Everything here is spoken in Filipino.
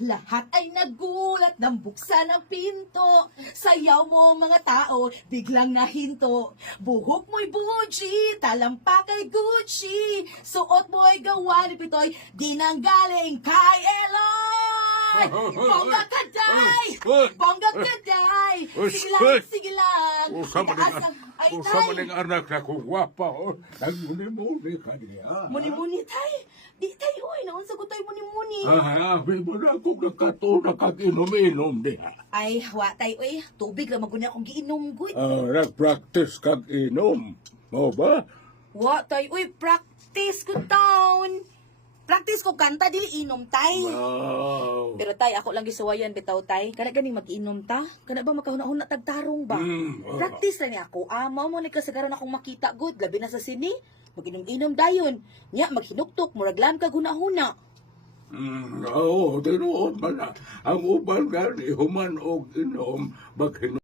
Lahat ay nagulat nang buksan ang pinto. Sayaw mo mga tao, biglang nahinto. Buhok mo'y Gucci, talampak ay Gucci. Suot mo'y gawa ni Pitoy, di nang galing kay Eloy. Bongga ka, day! Bongga ka, day! Sige lang, Usa mo Itaas ang- Ay, mo tay! ning anak na kung gwapa, oh. Nagmuni-muni ka niya. Muni-muni, tay! Di tayo, oy, naunsa ko tayo muni-muni. Abi mo na kung nakatuna kag-inom-inom diha. Ay, wa tay, oy, tubig lang maguna akong giinom, good. Nag-practice kag-inom. Mo ba? Wa tay, oy, practice ko taon. Practice ko kanta, dili inom, tay. Wow. Pero tay, ako lang gisuwayan bitaw tay. Kana ganing mag-inom ta? Kana ba makahuna-huna tagtarong ba? Practice lang ni ako. Mao mo ni kasagaran akong makita good, labi na sa sini. Mag-inom-inom dayon. Nya maghinuktok, murag lam ka huna-huna. Oo, tinuod man na. Ang uban gani, human og inom, maghinom.